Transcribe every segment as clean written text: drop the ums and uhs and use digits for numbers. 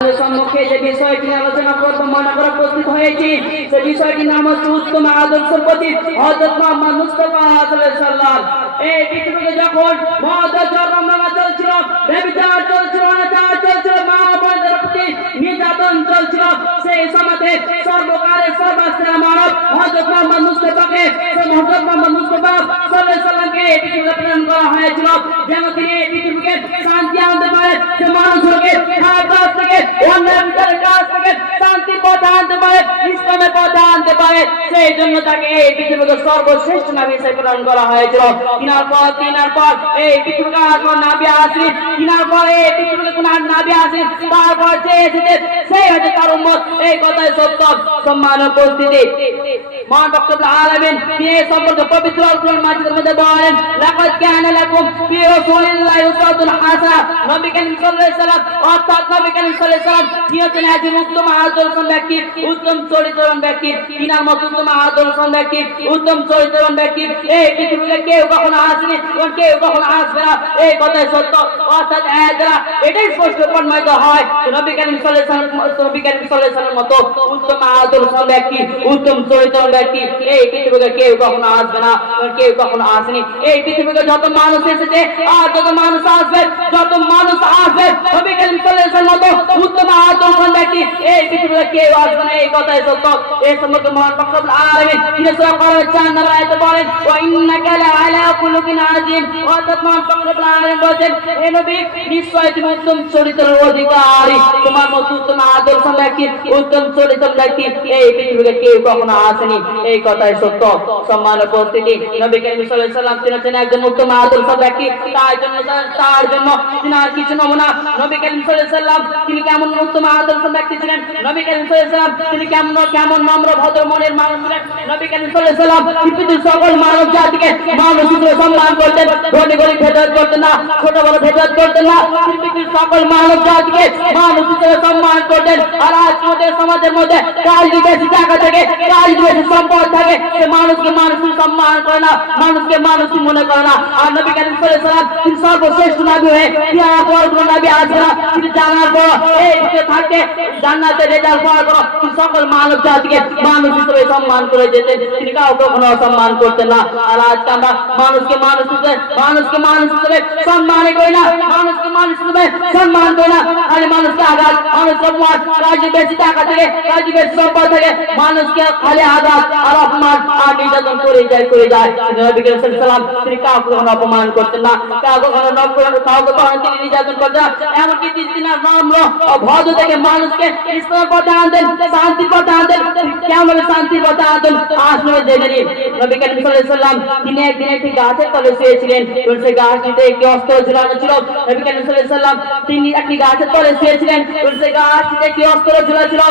সম্মুখে যে বিষয়টি আলোচনা করব মনে করে উপস্থিত হয়েছি, সেই বিষয়টির নাম হচ্ছে উত্তম আদর্শের প্রতি হযরত মুহাম্মদ মুস্তাফা সাল্লাল্লাহু আলাইহি ওয়াসাল্লাম। এই পৃথিবীতে যখন মহাদাচার রমনা চলছিল, ব্যভিচার চলছিল, অনাচার চলছিল, মা বোনদের প্রতি নির্যাতন চলছিল, সেই সমাজে সর্বকালের সর্বশ্রেষ্ঠ মানব হযরত মুহাম্মদ মুস্তাফাকে হযরত মুহাম্মদ মুস্তাফা সাল্লাল্লাহু আলাইহি ওয়াসাল্লামকে এই পৃথিবীতে প্রেরণ করা হয়েছিল, যেন তিনি এই পৃথিবীকে শান্তি আনতে পারে, যে মানুষকে খারাপ কাজ থেকে অন্যায় বিচারের কাজ থেকে শান্তির পথে আনতে পারে, ইসলামের পথে আনতে পারে। সেই জন্য তাকে এই পৃথিবীতে সর্বশ্রেষ্ঠ নবী হিসেবে প্রেরণ করা হয়েছিল। তিনার পর এই পৃথিবীতে আর কোন নবী আসেনি, তিনার পর এই পৃথিবীতে কোন আর নবী আসেনি, তারপর যে এসেছে সেই হচ্ছে তার উম্মত। এই কথাই সত্য। সম্মানিত উপস্থিতি, মহান রব্বুল আলামিন তিনি এই সম্পর্কে পবিত্র আল কোরআন মাজিদের মধ্যে বলেন, লাকাদ কানা লাকুম ফি রাসূলিল্লাহি উসওয়াতুন হাসানাহ। নবী করিম সাল্লাল্লাহু আলাইহি ওয়াসাল্লাম অর্থাৎ নবী করিম সাল্লাল্লাহু আলাইহি ওয়াসাল্লাম তিনি হচ্ছেন একজন উত্তম আদর্শবান ব্যক্তি, উত্তম চরিত্রবান ব্যক্তি। তিনার মতো উত্তম আদর্শবান ব্যক্তি, উত্তম চরিত্রবান ব্যক্তি এই পৃথিবীতে কেউ কখনো আসেনি এবং কেউ কখনো আসবে না। এই কথাই সত্য। অর্থাৎ এটাই স্পষ্ট প্রমাণিত হয় নবী করিম সাল্লাল্লাহু আলাইহি ওয়াসাল্লামের মতো উত্তম আদর্শবান ব্যক্তি, উত্তম চরিত্রবান ব্যক্তি এই পৃথিবীতে কেউ কখনো আসবে না, কেউ কখনো আসেনি। এই পৃথিবীতে যত মানুষ এসেছে আর যত মানুষ আসবে, নবী করিম সাল্লাল্লাহু আলাইহি ওয়াসাল্লাম মতো উত্তম আদর্শবান ব্যক্তি এই পৃথিবীতে কেউ আসবে না। এই কথাই সত্য। এই সম্পর্কে মহান রব্বুল আলামিন তিনি সূরা কোরআনের 4 নম্বর আয়াতে বলেন, ওয়া ইন্নাকা লাআলা খুলুকিন আযীম। অর্থাৎ মহান রব্বুল আলামিন বলেন, হে নবী নিশ্চয় তুমি উত্তম চরিত্রের অধিকারী। তোমার মতো উত্তম আদর্শবান ব্যক্তি, উত্তম চরিত্রের ব্যক্তি এই পৃথিবীতে কেউ কখনো আসেনি। এই কথাই সত্য। সম্মানিত উপস্থিতি, নবী করিম সাল্লাল্লাহু আলাইহি ওয়াসাল্লাম তিনি হচ্ছেন একজন উত্তম আদর্শবান ব্যক্তি। তার জন্য তিনার কিছু নমুনা। নবী করিম সাল্লাল্লাহু আলাইহি ওয়াসাল্লাম তিনি কেমন উত্তম আদর্শবান ব্যক্তি ছিলেন, নবী করিম সাল্লাল্লাহু আলাইহি ওয়াসাল্লাম তিনি কেমন নম্র ভদ্র মনের মানুষ ছিলেন। নবী করিম সাল্লাল্লাহু আলাইহি ওয়াসাল্লাম পৃথিবীর সকল মানব জাতিকে মানুষ হিসেবে সম্মান করতেন, ধনী গরিব ভেদাভেদ করতেন না, ছোট বড় ভেদাভেদ করতেন না। পৃথিবীর সকল মানব জাতিকে মানুষ হিসেবে সম্মান করতেন। আর আজ আমাদের সমাজের মধ্যে কাজ বেশি টাকা থাকে, কাজ বেশি সম্পদ থাকে, সে মানুষকে মানুষ সম্মান করে না, মানুষকে মানুষ মনে করে না। আর নবী করিম সাল্লাল্লাহু আলাইহি ওয়াসাল্লাম তিনি সর্বশ্রেষ্ঠ নবী হয়ে কিয়ামত পর কোন নবী আসবে না। তিনি জানার পর এই দিকে থাকে জান্নাতে রেজাল্ট পাওয়ার পর তিনি সকল মানব জাতিকে মানুষ হিসেবে সম্মান করে যেতেন, তিনি কাউকে কখনো অসম্মান করতেন না। আর আজকে আমরা মানুষকে মানুষ হিসেবে সম্মান করি না, মানুষকে মানুষ হিসেবে সম্মান করি না। খালি মানুষকে আঘাত, মানুষকে অপমান, কাজে বেশি টাকা থাকে, কাজে বেশি সম্পদ থাকে, মানুষকে খালি আঘাত আর অপমান আর নির্যাতন করে যায়। নবী করিম সাল্লাল্লাহু আলাইহি ওয়াসাল্লাম তিনি কাউকে কখনো অপমান করতেন না, কাউকে কখনো তিনি নির্যাতন করতেন না। এমনকি তিনি নম্র ও ভদ্র থেকে মানুষকে ইসলামের পথে আনতেন, শান্তির পথে আনতেন। কেমন শান্তির পথে আনতেন আসলে দেখে নিন। নবী করিম সাল্লাল্লাহু আলাইহি ওয়াসাল্লাম তিনি একদিন একটি গাছের তলে শুয়েছিলেন। সেই গাছটিতে একটি অস্ত্র ঝুলানো ছিল। নবী করিম সাল্লাল্লাহু আলাইহি ওয়াসাল্লাম তিনি একটি গাছের তলে শুয়েছিলেন। সেই গাছটিতে একটি অস্ত্র ঝুলা ছিল।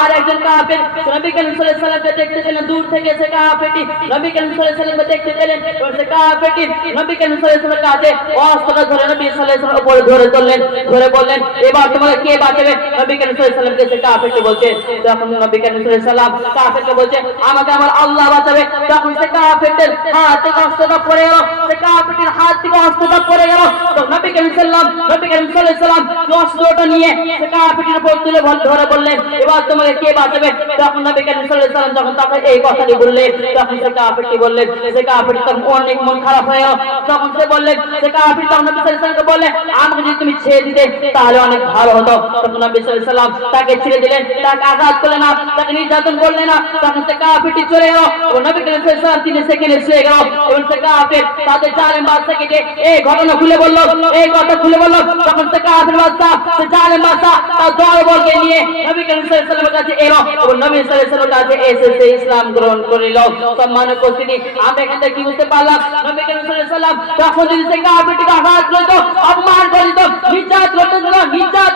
আর একজন কাফের নবী করিম সাল্লাল্লাহু আলাইহি ওয়াসাল্লামকে দেখতে পেলেন দূর থেকে। সে কাফেরটি নবী করিম সাল্লাল্লাহু আলাইহি ওয়াসাল্লামকে দেখতে পেলেন। সে কাফেরটি নবী করিম সাল্লাল্লাহু আলাইহি ওয়াসাল্লামের কাছে অস্ত্রটা ধরে নবী সাল্লাল্লাহু আলাইহি ওয়াসাল্লামের উপরে ধরে তুললেন, ধরে বললেন, এবার তোমাকে কে বাঁচাবে? নবী করিম সাল্লাল্লাহু আলাইহি ওয়াসাল্লামকে সে কাফেরটি বলছে। তখন নবী করিম সাল্লাল্লাহু আলাইহি ওয়াসাল্লাম কাফেরকে বলছে, আমাকে আমার আল্লাহ বাঁচাবে। তখন সে কাফেরদের হাত থেকে অস্ত্রটা পড়ে গেল, সে কাফেরটির হাত থেকে অস্ত্রটা পড়ে গেল। তো নবী করিম সাল্লাল্লাহু আলাইহি ওয়াসাল্লাম অস্ত্রটা নিয়ে সে কাফেরটির উপর তুলে ধরে বললেন, এবার তোমাকে কে বাঁচাবে? তখন নবী করিম সাল্লাল্লাহু আলাইহি ওয়াসাল্লাম যখন তাকে এই কথাটি বললেন, তখন সে কাফেরটি বললেন, সে কাফেরটি তখন অনেক মন খারাপ হয়ে গেল। তখন সে বললেন, সে কাফেরটি তখন নবী সাল্লাল্লাহু আলাইহি ওয়াসাল্লামকে বললেন, আমাকে যদি তুমি ছেড়ে দিতে তাহলে অনেক ভালো হতো। তখন নবী সাল্লাল্লাহু আলাইহি ওয়াসাল্লাম তাকে ছেড়ে দিলেন, তাকে আঘাত করলেন না, তাকে নির্যাতন করলেন না। তখন সে কাফেরটি চলে গেল। নবী করিম সাল্লাল্লাহু আলাইহি ওয়াসাল্লাম তিনি সেখানে শুয়ে গেল। এবং সে কাফের তাদের জালেম বাদশাকে যে এই ঘটনা খুলে বলল, এই কথা খুলে বলল। তখন সে কাফের বাদশা, সে জালেম বাদশা তার দলবলকে নিয়ে নবী করিম সাল্লাল্লাহু আলাইহি ওয়াসাল্লামের কাছে এলো এবং নবী সাল্লাল্লাহু আলাইহি ওয়াসাল্লামের কাছে এসে সে ইসলাম গ্রহণ করিল। সম্মানিত উপস্থিতি, আমরা এখান থেকে কি বুঝতে পারলাম? নবী করিম সাল্লাল্লাহু আলাইহি ওয়াসাল্লাম তখন যদি সে কাফেরটিকে আঘাত করত, অপমান করত, নির্যাতন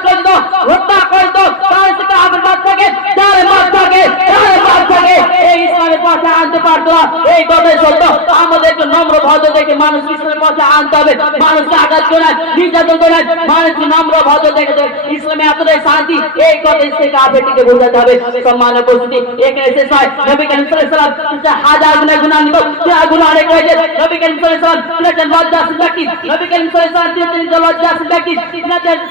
করত, হত্যা করত, তাহলে সে কাফের বাদশাকে জালেম বাদশাকে এই ইসলামের পথে আনতে পারতো না, এই কথাই সত্য। আমাদেরকে নম্র ভদ্র দেখে মানুষ ইসলামের পথে আনতে হবে, মানুষকে আঘাত করে নির্যাতন করে মানুষকে নম্র ভদ্র দেখে ইসলামে এতটাই শান্তি, এই কথা থেকে কাফেরটিকে বোঝাতে হবে। সম্মানের উপস্থিতি এখানে শেষ হয়। নবী করিম সাল্লাল্লাহু আলাইহি ওয়াসাল্লাম হাজার গুনাহগার গুনাহ অনেক হয়েছে। নবী করিম সাল্লাল্লাহু আলাইহি ওয়াসাল্লাম তিনি লজ্জাশীল ব্যক্তি। নবী করিম সাল্লাল্লাহু আলাইহি ওয়াসাল্লাম তিনি লজ্জাশীল ব্যক্তি।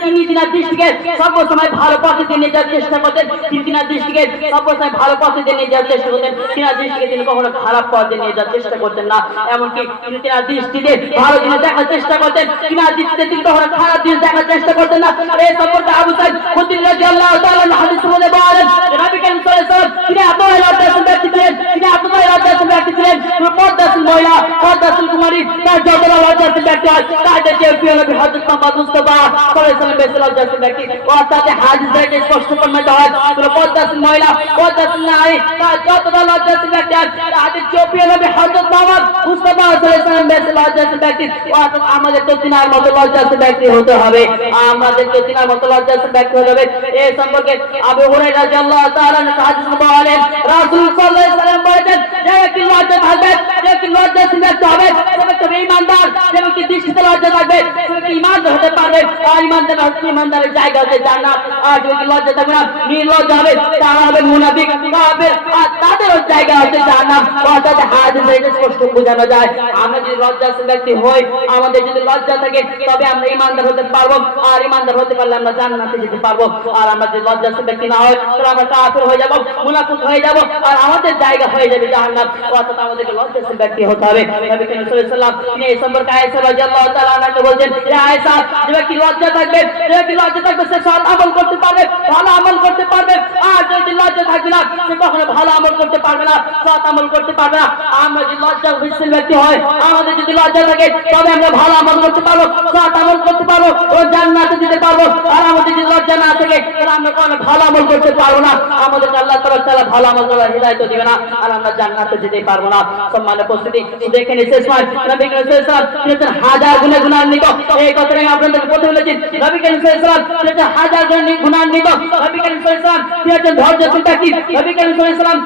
তিনি তিনার দৃষ্টিকে সর্বসময় ভালো পথে নিয়ে যাওয়ার চেষ্টা করতেন। তিনার দৃষ্টিকে সর্বসময় ভালো পথে নিয়ে যাওয়ার চেষ্টা করতেন। তিনার দৃষ্টিকে তিনি কখনো খারাপ পথে নিয়ে যাওয়ার চেষ্টা করতেন না। এমনকি তিনি তিনার দৃষ্টিতে ভালো জিনিস দেখার চেষ্টা করতেন, তিনার দৃষ্টিতে তিনি কখনো খারাপ জিনিস দেখার চেষ্টা করতেন না। এই সম্পর্কে আবু সাঈদ খুদরি রাদিয়াল্লাহু তাআলা হাদিসের মধ্যে বলেন, নবী করিম সাল্লাল্লাহু আলাইহি ওয়াসাল্লাম তিনি এতটাই লজ্জাশীল ব্যক্তি ছিলেন, তিনি এতটাই লজ্জাশীল ব্যক্তি ছিলেন, পর্দাশীল মহিলা, পর্দাশীল কুমারী তার যতটা লজ্জাশীল ব্যক্তি হয় তাদের চেয়ে প্রিয় নবী হযরত মুহাম্মদ মুস্তাফা সাল্লাল্লাহু আলাইহি ওয়াসাল্লাম বেশি লজ্জাশীল ব্যক্তি। অর্থাৎ হাদিস থেকে স্পষ্ট প্রমাণিত হয় পর্দাশীল মহিলা, পর্দাশীল নারী তার যতটা লজ্জাশীল ব্যক্তি হয় তাদের চেয়ে প্রিয় নবী হযরত মুহাম্মদ মুস্তাফা সাল্লাল্লাহু আলাইহি ওয়াসাল্লাম বেশি লজ্জাশীল ব্যক্তি। অর্থাৎ আমাদের তো তিনার মতো লজ্জাশীল ব্যক্তি হতে হবে, আমাদের তো তিনার মতো লজ্জাশীল ব্যক্তি হতে হবে। এই সম্পর্কে আবু হুরায়রা রাদিয়াল্লাহু তাআলা হাদিস বলেন, রাসূল সাল্লাল্লাহু আলাইহি ওয়াসাল্লাম বলেছেন যে ব্যক্তি লজ্জা থাকবে, যে ব্যক্তি লজ্জাশীল ব্যক্তি হবে, সে ব্যক্তি ঈমানদার, যে ব্যক্তি দৃষ্টিতে লজ্জা থাকবে সে ব্যক্তি ঈমানদার হতে পারবে। আর ঈমানদারের জায়গা হচ্ছে জান্নাত। আর যে ব্যক্তি লজ্জা থাকবে না, নির্লজ্জ হবে, তারা হবে মুনাফিক, কাফের, আর তাদেরও জায়গা হচ্ছে জান্নাত। অর্থাৎ হাদিস থেকে স্পষ্ট বোঝানো যায় আমরা যদি লজ্জাশীল ব্যক্তি হই, আমাদের যদি লজ্জা থাকে তবে আমরা ঈমানদার হতে পারবো, আর ঈমানদার হতে পারলে আমরা জান্নাতে যেতে পারবো। আর আমরা যদি লজ্জাশীল ব্যক্তি না হয় তাহলে আমরা কাফের হয়ে যাব, মুনাফিক হয়ে যাব, আর আমাদের জায়গা হয়ে যাবে জাহান্নাম। অর্থাৎ আমাদেরকে লজ্জাশীল ব্যক্তি হতে হবে। নবী করিম সাল্লাল্লাহু আলাইহি ওয়াসাল্লাম তিনি এই সম্পর্কে আয়েশা রাদিয়াল্লাহু তাআলা আনহাকে বলেন, হে আয়েশা, যে ব্যক্তি লজ্জা থাকবে, যে ব্যক্তি লজ্জা থাকবে সে সৎ আমল করতে পারবে, ভালো আমল করতে পারবে। আর যদি লজ্জা থাকবে না সে কখনো ভালো আমল করতে পারবে না, সৎ আমল করতে পারবে না। আমরা যদি লজ্জাশীল ব্যক্তি হয়, আমাদের যদি লজ্জা থাকে তবে আমরা ভালো আমল করতে পারবো, সৎ আমল করতে পারবো ও জান্নাতে যেতে পারবো। আর আমাদের যদি লজ্জা না থাকে তাহলে আমরা কোনো ভালো আমল করতে পারবো না, আমাদেরকে আল্লাহ তাআলা ভালো আমল করার হিদায়াত দিবে না, আর আমরা জান্নাতে যেতে পারবো না। সম্মানের উপস্থিতি দেখেন শেষ হয় নবী করিম সাল্লাল্লাহু আলাইহি ওয়াসাল্লাম তিনি হাজার গুনাহান্বিত। এই কথাটা আমি আপনাদের বলতে বলেছি, নবী করিম সাল্লাল্লাহু আলাইহি ওয়াসাল্লাম তিনি হাজার গুনাহান্বিত। নবী করিম সাল্লাল্লাহু আলাইহি ওয়াসাল্লাম তিনি ধৈর্যশীল ব্যক্তি। নবী করিম সাল্লাল্লাহু আলাইহি ওয়াসাল্লাম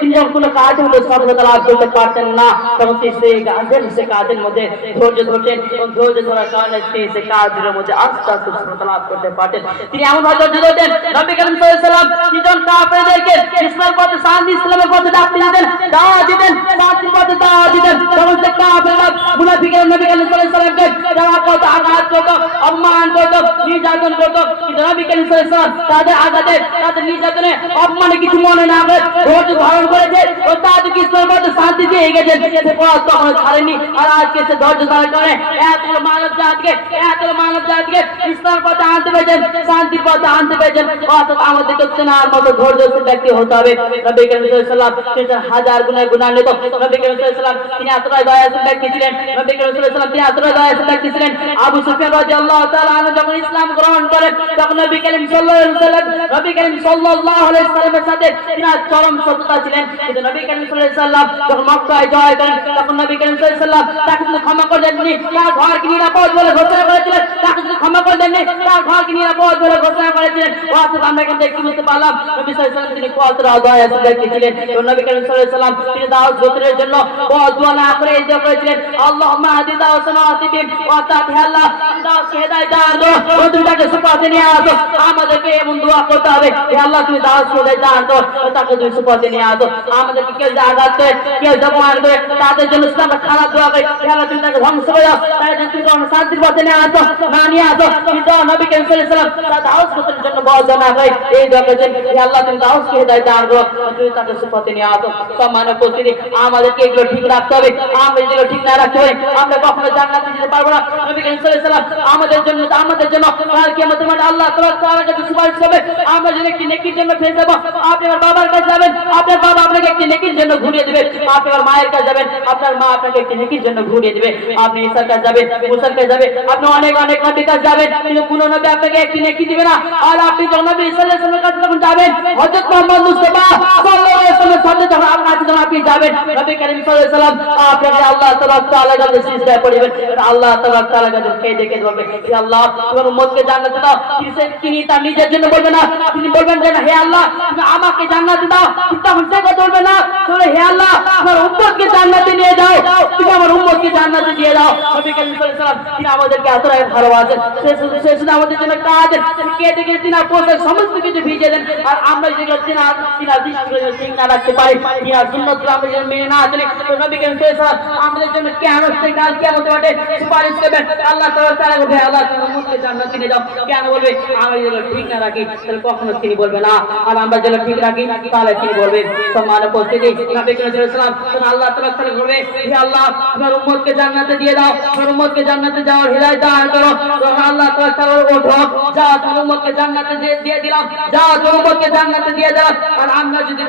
তিনি যখন কোনো কাজের মধ্যে সফলতা লাভ করতে পারতেন না, তখন তিনি সেই কাজের মধ্যে ধৈর্য ধরতেন এবং ধৈর্য ধরার কারণে তিনি সেই কাজের মধ্যে আস্তে আস্তে সফলতা লাভ করতে পারতেন। তিনি এমন ভাবে ধৈর্য ধরতেন, নবী করিম সাল্লাল্লাহু আলাইহি ওয়াসাল্লাম তিনি যখন কাফেরদেরকে ইসলামের পথে শান্তি ইসলামের পথে ডাকতে দিতেন, দাওয়াত দিতেন, শান্তির পথে দাওয়াত দিতেন, তখন সে কাফেররা মুনাফিকরা নবী করিম সাল্লাল্লাহু আলাইহি ওয়াসাল্লামকে যারা করত, আঘাত করত, অপমান করত, নির্যাতন করত, কিন্তু নবী করিম সাল্লাল্লাহু আলাইহি ওয়াসাল্লাম তাদের আঘাতে, তাদের নির্যাতনে, অপমানে কিছু মনে না করে ধৈর্য ধারণ করেছে ও তাদেরকে ইসলামের পথে শান্তি দিয়ে গেছেন। সে পথ কখনো ছাড়েনি। আর আজকে সে ধৈর্য ধারণ করে এতগুলো মানব জাতিকে ইসলামের পথে আনতে পেরেছেন, শান্তির পথে আনতে পেরেছেন। অর্থাৎ আমাদেরকে চেনার মতো ধৈর্যশীল ব্যক্তি হতে হবে। নবী করিম সাল্লাল্লাহু আলাইহি ওয়াসাল্লাম তিনি হাজার গুনাহান্বিত। নবী করিম সাল্লাল্লাহু আলাইহি ওয়াসাল্লাম তিনি এতটাই দয়াশীল ব্যক্তি ছিলেন। নবী করিম সাল্লাল্লাহু আলাইহি ওয়াসাল্লাম তিনি এতটাই দয়াশীল ব্যক্তি ছিলেন। আবু সুফিয়ান রাদিয়াল্লাহু তাআলা আনহু যখন ইসলাম গ্রহণ করেন তখন নবী করিম সাল্লাল্লাহু আলাইহি ওয়াসাল্লামের সাথে তিনি চরম শত্রুতা ছিলেন। কিন্তু নবী করিম সাল্লাল্লাহু আলাইহি ওয়াসাল্লাম যখন মক্কায় জয় করেন তখন নবী করিম সাল্লাল্লাহু আলাইহি ওয়াসাল্লাম তাকে ক্ষমা করে দেননি, তার ঘরকে নিরাপদ বলে ঘোষণা করেছিলেন। তাকে ক্ষমা করে দেননি, তার ঘরকে নিরাপদ বলে ঘোষণা করেছিলেন। অর্থাৎ আমরা এখান থেকে বুঝতে পারলাম নবী সাল্লাল্লাহু আলাইহি ওয়াসাল্লাম তিনি কতটা দয়াশীল ব্যক্তি ছিলেন। নবী করিম সাল্লাল্লাহু আলাইহি ওয়াসাল্লাম তিনি দাওয়াত গোত্রের জন্য দোয়া না করে এই দোয়া করেছিলেন, আল্লাহুম্মা হাদি দাওয়াতানা আতিবিন ওয়া তাতি আল্লাহ দাওয়াতকে হেদায়েত দান দাও, তুমি তাকে সুপাতে নিয়ে আসো। আমাদেরকে এমন দোয়া করতে হবে, হে আল্লাহ তুমি দাওয়াতকে হেদায়েত দান দাও, তাকে তুমি সুপাতে নিয়ে আসো। আমাদেরকে কেউ আঘাত করে, কেউ অপমান করে, তাদের জন্য আমরা খারাপ দোয়া করি, হে আল্লাহ তুমি তাকে ধ্বংস করে দাও, তাদের জন্য তুমি শান্তির পথে নিয়ে আসো, না নিয়ে আসো। কিন্তু নবী করিম সাল্লাল্লাহু আলাইহি ওয়াসাল্লাম তার দাওয়াত গোত্রের জন্য বদয়া না করে এই দোয়া করেছেন, হে আল্লাহ তুমি দাওয়াতকে হেদায়েত দান দাও, তুমি তাকে সুপাতে নিয়ে আসো। সম্মানের উপস্থিতি আমাদেরকে এগুলো ঠিক রাখতে হবে। আমরা যেগুলো ঠিক না রাখতে পারি আমরা কখনো জান্নাতে যেতে পারবো না। নবী করিম সাল্লাল্লাহু আলাইহি ওয়াসাল্লাম আমাদের জন্য কাল কিয়ামতের মাঠে আল্লাহ তাআলার কাছে সুপারিশ করবে। আমরা যদি একটি নেকির জন্য ফেরত যাব, আপনি আমার বাবার কাছে যাবেন, আপনার বাবা আপনাকে একটি নেকির জন্য ঘুরিয়ে দিবে। আপনি আমার মায়ের কাছে যাবেন, আপনার মা আপনাকে একটি নেকির জন্য ঘুরিয়ে দিবে। আপনি ঈসার কাছে যাবেন, মুসার কাছে যাবেন, আপনি অনেক নবীর কাছে যাবেন, কিন্তু কোন নবী আপনাকে একটি নেকি দিবে না। আর আপনি যখন নবী সাল্লাল্লাহু আলাইহি ওয়াসাল্লামের কাছে যখন যাবেন, হযরত মুহাম্মদ মুস্তাফা সাল্লাল্লাহু আলাইহি ওয়াসাল্লামের সাথে যখন আপনার কাছে যখন আপনি যাবেন, নবী করিম সাল্লাল্লাহু আলাইহি ওয়াসাল্লাম আপনাকে আল্লাহ তাআলার কাছে সিজদা করিবেন। আল্লাহ তাআলার কাছে কেঁদে বলবেন, হে আল্লাহ তোমার উম্মতকে জান্নাতে দাও, তিনি তার নিজের জন্য বলবেন না, তিনি বলবেন যে হে আল্লাহ তুমি আমাকে জান্নাতে দাও। তখন সে কথা বলবে না, বলে হে আল্লাহ আমার উম্মতকে জান্নাতে নিয়ে যাও, তুমি আমার উম্মতকে জান্নাতে দিয়ে দাও। নবী করিম সাল্লাল্লাহু আলাইহি ওয়াসাল্লাম তিনি আমাদেরকে এতটাই ভালোবাসেন, সে শুধু আমাদের জন্য কাঁদেন, কেঁদে কেঁদে তিনি পোশাক সমস্ত কিছু ভিজে দেন। আর আমরা যেগুলো তিনার দৃষ্টিগুলো ঠিক না রাখতে পারি, তিনার সুন্নতগুলো আমরা যেন মেনে না চলি, তো নবী করিম সাল্লাল্লাহু আলাইহি ওয়াসাল্লাম আমাদের জন্য কেন কাল কিয়ামত মাঠে সুপারিশ করবেন। আল্লাহ তাআলা বলবে আল্লাহ তুমি উম্মতকে জান্নাতে নিয়ে যাও। কেন বলবে? আমরা যেগুলো ঠিক না রাখি তাহলে কখনো তিনি বলবে না, আর আমরা যেগুলো ঠিক রাখি তাহলে তিনি বলবেন। সম্মানিত উপস্থিতি, নবী করিম সাল্লাল্লাহু আলাইহি ওয়াসাল্লাম তখন আল্লাহ তাআলা বলবে হে আল্লাহ তোমার উম্মতকে জান্নাতে দিয়ে দাও, তোমার উম্মতকে জান্নাতে যাওয়ার হিদায়াত দান করো। তখন আল্লাহ তাআলা ওঠো, যা তোমার উম্মতকে জান্নাতে দিয়ে দিলাম, যা তোমার উম্মতকে জান্নাতে দিয়ে দিলাম। আর আমরা যদি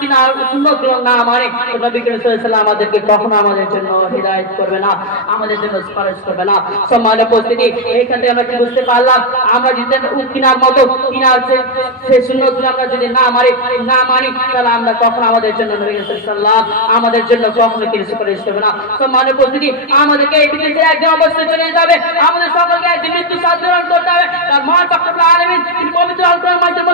তিনার সুন্নতগুলো না মানি, নবী করিম সাল্লাল্লাহু আলাইহি ওয়াসাল্লাম আমাদেরকে কখনো আমাদের জন্য হিদায়াত করবে না, আমাদের জন্য সুপারিশ করবে না। সম্মানিত উপস্থিতি, এইখান থেকে আমরা কি বুঝতে পারলাম? আমরা যদি তিনার মতো তিনার সে সুন্নতগুলো আমরা যদি না মানি তাহলে আমরা কখনো আমাদের জন্য নবী করিম সাল্লাল্লাহু আলাইহি ওয়াসাল্লাম আমাদের জন্য কখনো তিনি সুপারিশ করবে না। সম্মানিত উপস্থিতি, আমাদেরকে এই পৃথিবীতে একজন অবস্থায় চলে যেতে হবে, আমাদের সকলকে একজন মৃত্যু সাধারণ করতে হবে। তার মহান রব্বুল আলামিন তিনি পবিত্র আল কোরআন মাজিদের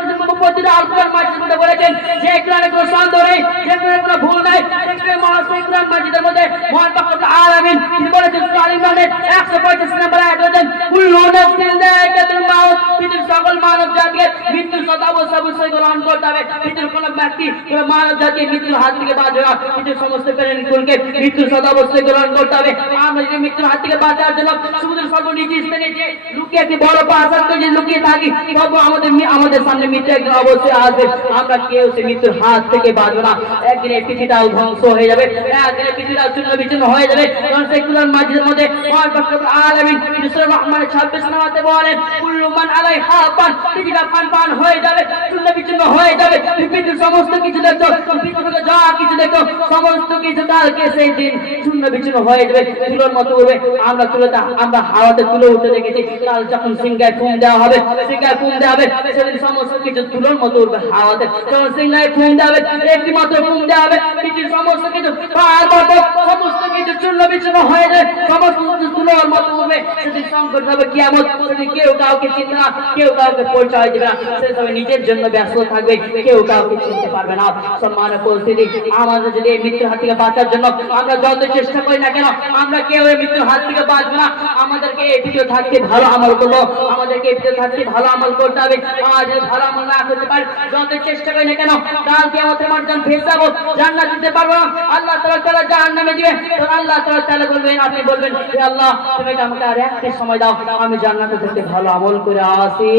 মধ্যে বলেছেন যে কোরআনে কোনো সন্দেহ নেই, যে কোরআনে কোনো ভুল নাই, যে মহান কোরআন মাজিদের মধ্যে মহান রব্বুল আলামিন তিনি বলেছেন সূরা আল ইমরানের 125 নম্বর আয়াতে বলেছেন কুল্লু নাফসিন যায়কাতুল মাউত, পৃথিবীর সকল মানব জাতিকে মৃত্যুর স্বাদ অবশ্যই গ্রহণ করতে হবে। পৃথিবীর কোনো ব্যক্তি কোনো মানব জাতি মৃত্যুর হাত থেকে বাঁচবে না, পৃথিবীর সমস্ত প্রাণীকুলকে মৃত্যুর স্বাদ অবশ্যই গ্রহণ করতে হবে। আমরা যদি মৃত্যুর হাত থেকে বাঁচার জন্য সমুদ্রের সর্বনিচে স্থানে যে লুকিয়ে একটি বড় পাহাড় যে লুকিয়ে থাকি, তবু আমাদের সামনে মৃত্যু একদিন অবশ্যই আসবে। আমরা কেউ সে মৃত্যুর হাত থেকে বাঁচবো না। একদিন এই পৃথিবীটাও ধ্বংস হয়ে যাবে, একদিন এই পৃথিবীটাও চূর্ণ বিচূর্ণ হয়ে যাবে। কারণ সেই কুরআন মাজিদের মধ্যে মহান রব্বুল আলামিন সূরা রহমানের 26 নম্বরে বলেন কুল্লু মান আলাইহা ফান, পৃথিবীটা পান হয়ে যাবে, চূর্ণ বিচূর্ণ হয়ে যাবে। পৃথিবীর সমস্ত কিছু দেখো, পৃথিবীতে যা কিছু দেখো সমস্ত কিছু কালকে সেই দিন চূর্ণ বিচূর্ণ হয়ে যাবে, তুলোর মতো উড়বে। আমরা হাওয়াতে তুলে উঠতে দেখেছি, কাল যখন সিংহায় ফুম দেওয়া হবে, সেদিন সমস্ত কিছু তুলোর মতো উঠবে হাওয়াতে। যখন সিংহায় ফুম দেওয়া হবে, একটি মাত্র ফুম দেওয়া হবে, পৃথিবীর সমস্ত কিছু সমস্ত কিছু চূর্ণ বিচূর্ণ হয়ে যাবে, সমস্ত কিছু তুলোর মতো উঠবে। সেদিন সংকট হবে কিয়ামত, সেদিন কেউ কাউকে চিনবে না, কেউ কাউকে পরিচয় দেবে না, সে সবাই নিজের জন্য ব্যস্ত থাকবে, কেউ কাউকে চিনতে পারবে না। সম্মানিত পরিস্থিতি, আমাদের যদি এই মৃত্যুর হাত থেকে বাঁচার জন্য আমরা যত চেষ্টা করি না কেন, আমরা কেউ এই মৃত্যুর হাত থেকে বাঁচবো না। আমাদেরকে এই পৃথিবীতে থাকতে ভালো আমল করবো, আমাদেরকে এই পৃথিবীতে থাকতে ভালো আমল করতে হবে। আজ ভালো আমল না করতে পারি, যত চেষ্টা করি না কেন, কাল কিয়ামতের মাঠে যখন ফেসে যাবো, জান্নাত দিতে পারবো না, আল্লাহ তাআলা জাহান্নামে দিবে। তখন আল্লাহ তাআলা বলবেন, আপনি বলবেন হে আল্লাহ তুমি আমাকে আর একটি সময় দাও, আমি জান্নাতে যেতে ভালো আমল করে আসি।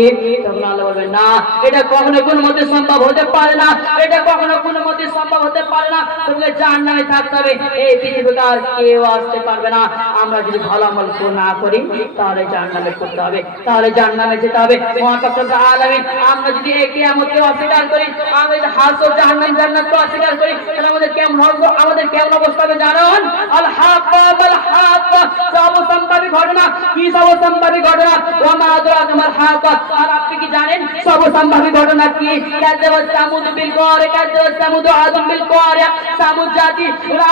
তখন আল্লাহ বলবেন না, এটা কখনো কোনো মতে সম্ভব হতে পারে না, এটা কখনো কোনো মতে সম্ভব হতে পারে না, তোমাকে জাহান্নামে থাকতে হবে, এই পৃথিবীতে আর কেউ আসতে পারবে না। আমরা যদি ভালো আমল না করি তাহলে জাহান্নামে করতে হবে, তাহলে জাহান্নামে যেতে হবে। মহান রব্বুল আলামিন আমরা যদি এই কিয়ামতকে অস্বীকার করি, আমরা যদি হাসর জাহান্নাম জান্নাতকে অস্বীকার করি, তাহলে আমাদের কেমন হবে, আমাদের কেমন অবস্থা হবে জানেন? আল হাক্কা ওয়াল হাক্কা, সর্বসম্ভাবী ঘটনা। কি সর্বসম্ভাবী ঘটনা? ওয়া মা আদরাকা মাল হাক্কা। আর আপনি কি জানেন সর্বসম্ভাবী ঘটনা কি? কাযাবাত সামুদ বিল কারিয়া, কাযাবাত সামুদ আদম বিল কারিয়া। সামুদ জাতি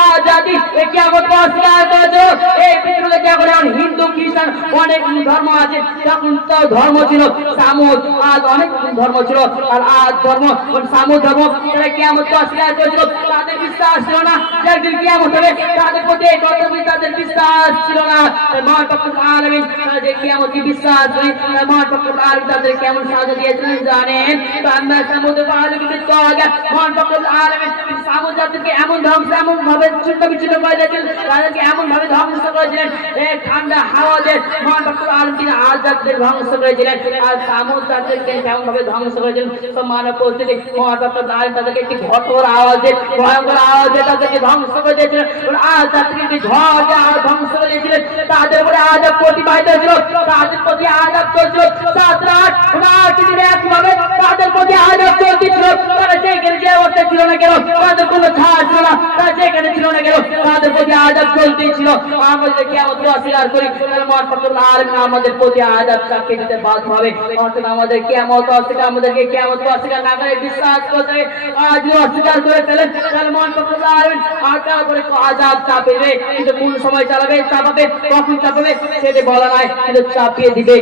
আদ জাতি এই কিয়ামতকে অস্বীকার করেছে। এই পৃথিবীতে যখন হিন্দু খ্রিস্টান অনেক ধর্ম আছে, তখন তো ধর্ম ছিল সামুদ আদ, অনেক ধর্ম ছিল। আর আদ ধর্ম সামুদ ধর্ম তারা কিয়ামতকে অস্বীকার করেছিল, তাদের বিশ্বাস ছিল না যে একদিন কিয়ামত হবে, তাদের প্রতি এই কথা তাদের বিশ্বাস ছিল না। মহান রব্বুল আলামিন যে কিয়ামতকে বিশ্বাস করে, মহান রব্বুল আলামিন তাদের কেমন সাজা দিয়েছিলেন জানেন? তো আমরা সামুদ পাহাড়কে বিচ্ছিন্ন হয়ে গেল, মহান রব্বুল আলামিন সামুদ জাতিকে এমন ধ্বংস, এমন ভাবে চূর্ণ বিচূর্ণ করে দিয়েছিলেন, তাদেরকে এমন ভাবে ধ্বংস করেছিলেন, এই ঠান্ডা হাওয়া যে মহান রব্বুল আলামিন তিনি আদ জাতিকে ধ্বংস করেছিলেন, আর সামুদ জাতিকে কেমন ভাবে ধ্বংস করেছিলেন। তো মানব পরিস্থিতি মহান রব্বুল আলামিন তাদেরকে একটি কঠোর আওয়াজে, ভয়ঙ্কর আওয়াজে তাদেরকে ধ্বংস করে দিয়েছিলেন। আজ জাতিকে ঝড় ধ্বংস করে দিয়েছিলেন, তাদের উপরে আযাব প্রতিবাহিত হয়েছিল, তাদের প্রতি আযাব চলছিল 7 রাত 9 দিন একভাবে তাদের প্রতি আযাব চলছিল। তারা যে যেখানে যে অবস্থা ছিল না কেন, তাদের কোনো ছাড় ছিল না, তারা যেখানে ছিল না কেন তাদের প্রতি আযাব চলতেই ছিল। আমরা যদি কিয়ামত অস্বীকার করি তাহলে মহান রব্বুল আলামিন আমাদের প্রতি আযাব চাপিয়ে দিতে বাধ্য হবে। অর্থাৎ আমাদের কিয়ামত অস্বীকার, আমাদেরকে কিয়ামত অস্বীকার না করে বিশ্বাস করতে আজ অস্বীকার করে ফেলেন তাহলে মহান রব্বুল আলামিন আর তার উপরে আযাব চাপিয়ে দেবে। কিন্তু কোন সময় চালাবে, চাপাবে, কখন চাপাবে সেটা বলা নাই, কিন্তু চাপিয়ে দিবে।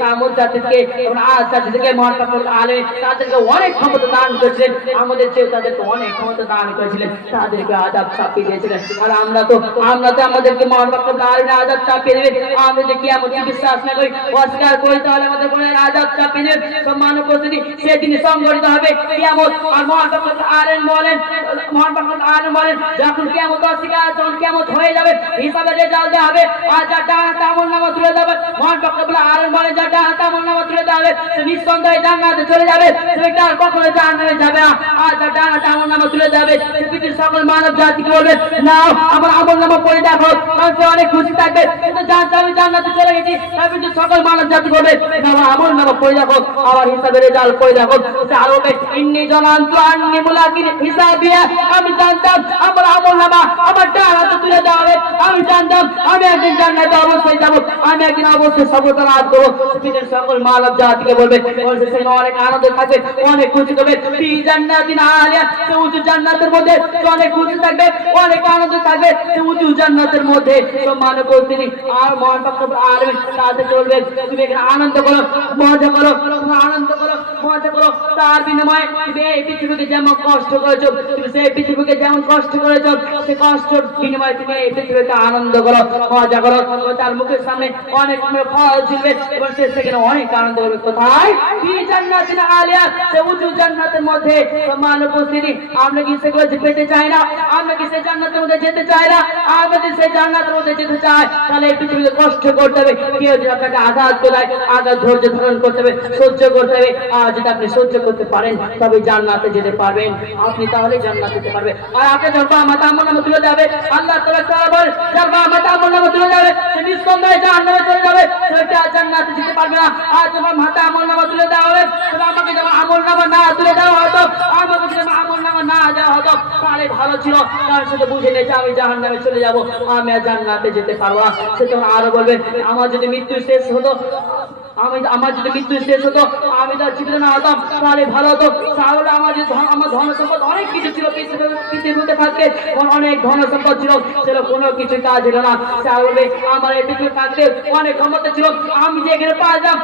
সামুদ জাতিকে এবং আজ জাতিকে মহান রব্বুল আলামিন তাদেরকে অনেক ক্ষমতা দান করেছিলেন, আমাদের চেয়ে তাদেরকে অনেক ক্ষমতা দান করেছিলেন, তাদেরকে আযাব চাপিয়ে দিয়েছিলেন। আর আমরা তো আমাদেরকে মহান রব্বুল আলামিন আযাব চাপিয়ে দেবে। আমরা যদি কিয়ামতে বিশ্বাস না করি, অস্বীকার করি তাহলে আমাদের উপরে আযাব চাপিয়ে দেবে। সম্মানিত উপস্থিতি, সেদিন সংঘটিত হবে কিয়ামত। আর মহান রব্বুল আলামিন বলেন, মহান রব্বুল আলামিন বলেন যখন কিয়ামত অস্বীকার, যখন কিয়ামত হয়ে যাবে হিসাবে রেজাল্ট দেওয়া হবে আর যার ডান আমলনামা তুলে যাবে, মহান রব্বুল আলামিন বলেন যার ডান আমলনামা তুলে দেওয়া হবে সে নিঃসন্দেহে জান্নাতে চলে যাবে, সে আর কখনো জাহান্নামে যাবে না। আর যার ডান আমলনামা তুলে যাবে সে পৃথিবীর সকল মানব জাতিকে বলবে নাও আমার আমলনামা পড়ে দেখো, কারণ সে অনেক খুশি থাকবে। কিন্তু জানতে আমি জান্নাতে চলে গেছি, তাই পৃথিবীর সকল মানব জাতি বলবে আমার আমলনামা পড়ে দেখো, আবার হিসাবে রেজাল্ট পড়ে দেখো। সে আরো বলবে ইন্নী জানান্তু আন্নী মুলাকিন হিসাবিয়া, আমি জানতাম আমার আমলনামা আমার ডান হাতে তুলে দেওয়া হবে, আমি জানতাম আমি একদিন জান্নাতে অবশ্যই যাবো, আমি একদিন অবশ্যই সফলতা লাভ করবো। পৃথিবীর সকল মানব জাতিকে বলবে, সে অনেক আনন্দ থাকবে, অনেক খুশি করবে। ফি জান্নাতিন আলিয়া, সে উঁচু জান্নাতের মধ্যে অনেক খুশি থাকবে, অনেক আনন্দ থাকবে, সে উঁচু জান্নাতের মধ্যে। সম্মানিত উপস্থিতি, আর মহান রব্বুল আলামিন তাদের বলবে তুমি এখানে আনন্দ করো, মজা করো, তুমি আনন্দ করো, মজা করো। তার বিনিময়ে তুমি এই পৃথিবীকে যেমন কষ্ট করেছো, তুমি সেই পৃথিবীকে যেমন কষ্ট করেছো, সে কষ্টের বিনিময়ে তুমি এই পৃথিবীতে আনন্দ করো, মজা করো। তার মুখের সামনে অনেক ফল ঝুলবে এবং সে সেখানে অনেক আনন্দ করবে। কোথায়? ফি জান্নাতিন আলিয়া, সে উঁচু জান্নাতের মধ্যে। সম্মানিত উপস্থিতি, আমরা কি সেগুলো পেতে চাই না? আমরা কি সেই জান্নাতের মধ্যে যেতে চাই না? আমরা যদি সেই জান্নাতের মধ্যে যেতে চাই তাহলে এই পৃথিবীতে কষ্ট করতে হবে। কেউ যদি আপনাকে আঘাত করে, আঘাত ধৈর্য ধারণ করতে হবে, সহ্য করতে হবে। আর যদি আপনি সহ্য করতে পারেন তবে জান্নাতে যেতে পারবেন, আপনি তাহলে জান্নাতে যেতে পারবেন। আর আপনি যখন বাবা আমলনামা তুলে যাবে, আল্লাহ তাআলা বলেন যার বাবা আমলনামা তুলে যাবে সে নিঃসন্দেহে জাহান্নামে চলে যাবে, সে জান্নাতে যেতে পারবে না। আর যখন মাথা আমলনামা তুলে দেওয়া হবে, তবে আমাকে যখন আমলনামা না তুলে দেওয়া হতো, আমাকে যখন আমলনামা না দেওয়া হতো তাহলে ভালো ছিল, তার সাথে বুঝে নিয়েছে আমি জাহান্নামে চলে যাব, আমি আর জান্নাতে যেতে পারবো না। সে তখন আরো বলবে আমার যদি মৃত্যু শেষ হতো, আমার যদি মৃত্যু শেষ হতো, আমি তার জীবিত না হতাম তাহলে ভালো হতো। তাহলে আমার ধন সম্পদ অনেক কিছু ছিল, পৃথিবীতে থাকতে অনেক ধন সম্পদ ছিল, সেটা কোনো কিছু কাজ হলো না। তাহলে আমার এই পৃথিবী থাকতে অনেক ক্ষমতা ছিল, আমি যে এখানে পাইলাম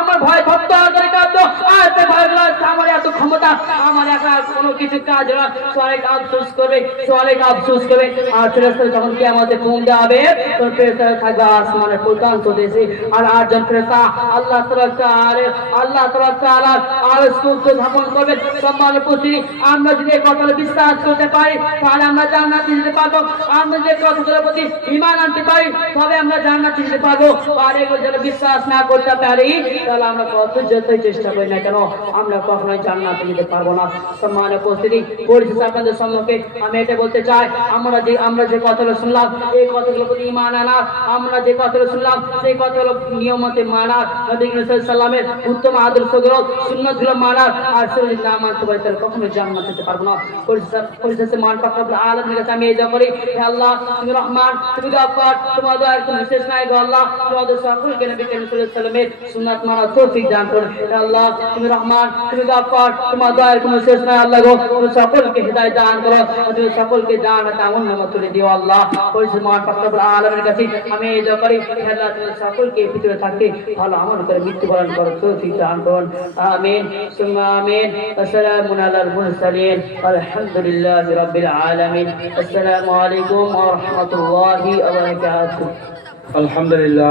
আমার ভয় ভক্ত করে কাঁদতো, আর সে ভয় আমার এত ক্ষমতা, আমার একা কোনো কিছু কাজ হলো না। সে অনেক আফসোস করবে, সে অনেক আফসোস করবে। আর ফেরেশতা যখন কিয়ামতের ঘুম দেওয়া হবে তখন ফেরেশতা থাকবে আসমানের প্রত্যন্ত দেশে, আর আটজন ফেরেশতা আল্লাহ তাআলা আরশ কুরসি ধাপন করবে। সম্মানিত উপস্থিতি, আমরা যদি এই কথাটা বিশ্বাস করতে পারি তাহলে আমরা জান্নাতে যেতে পারবো। আমরা যে কথাগুলোর প্রতি ঈমান আনতে পারি তবে আমরা জান্নাতে যেতে পারবো। আর এগুলো যদি বিশ্বাস না করতে পারি তাহলে আমরা যতই চেষ্টা করি না কেন আমরা কখনোই জান্নাতে যেতে পারবো না। সম্মানিত উপস্থিতি, পরিশেষে আপনাদের সম্মুখে আমি এটা বলতে চাই, আমরা যে কথাগুলো শুনলাম এই কথাগুলোর প্রতি ঈমান আনা, আমরা যে কথাগুলো শুনলাম সেই কথাগুলো নিয়মতে মানা, নবী করিম সাল্লাল্লাহু আলাইহি ওয়াসাল্লামের উত্তম আদর্শগুলো সুন্নাতগুলো মানার। আর সেটা যদি না মানতে পারি তাহলে কখনো জান্নাতে যেতে পারবো না। পরিশেষে মহান রব্বুল আলামিনের কাছে আমি এই দোয়া করি, হে আল্লাহ তুমি রহমান, তুমি গফফার, তোমার দয়ার কোনো শেষ নাই গো আল্লাহ। তোমাদের সকলকে নবী করিম সাল্লাল্লাহু আলাইহি ওয়াসাল্লামের সুন্নাত মানার তৌফিক দান করুন। হে আল্লাহ তুমি রহমান, তুমি গফফার, তোমার দয়ার কোনো শেষ নাই আল্লাহ গো। তুমি সকলকে হিদায়াত দান করো, তুমি সকলকে জান্নাতে আমলনামা তুলে দিও আল্লাহ। পরিশেষে মহান রব্বুল আলামিনের কাছে আমি এই দোয়া করি, হে আল্লাহ তুমি সকলকে পৃথিবীতে থাকতে ভালো আমল করে মৃত্যুবরণ করো, তৌফিক দান করুন। আমিন সুম্মা আমিন। আসসালামু আলাল মুরসালিন, আলহামদুলিল্লাহি রাব্বিল আলামিন। আসসালামু আলাইকুম ওয়া রাহমাতুল্লাহি ওয়া বারাকাতুহু। আলহামদুলিল্লাহ।